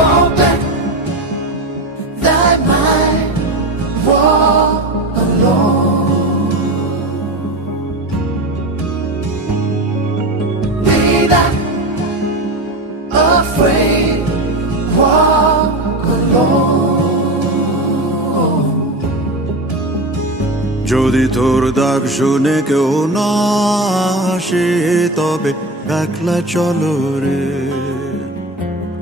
open thy mind, walk alone. Be not afraid, walk alone. যদি তোর ডাক শুনে কেউ না আসে তবে একলা চলো রে।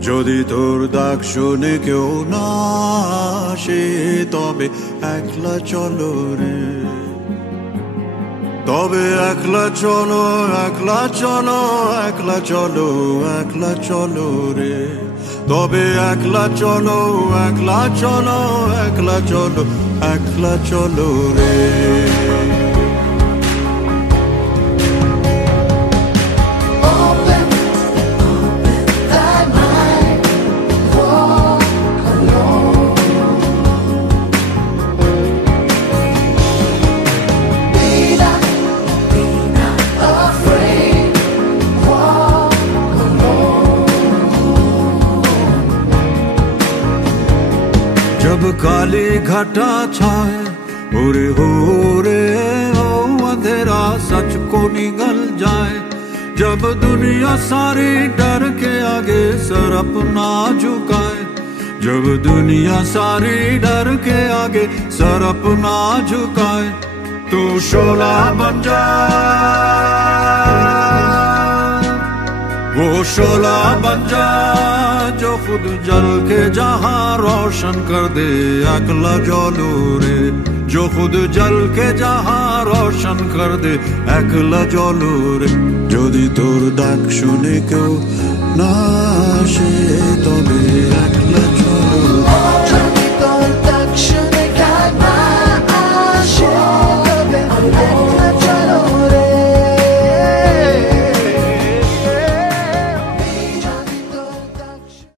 যদি তোর ডাক শুনে কেউ না আসে তবে একলা চলো রে। তবে একলা চলো, একলা চলো, একলা চলো, একলা চলো রে। তবে একলা চলো, একলা চলো, একলা চলো, একলা চলো রে। जब काली घटा छाए उरे हो रे हो अंधेरा सच को निगल जाए। जब दुनिया सारी डर के आगे सर अपना झुकाए। जब दुनिया सारी डर के आगे सर अपना झुकाए। तू शोला बन जा, वो शोला बन जा जो खुद जल के जहां रोशन कर दे। একলা জ্বলো রে, जो खुद जल के जहां रोशन कर दे। একলা জ্বলো রে। যদি তোর ডাক শুনে কেউ না আসে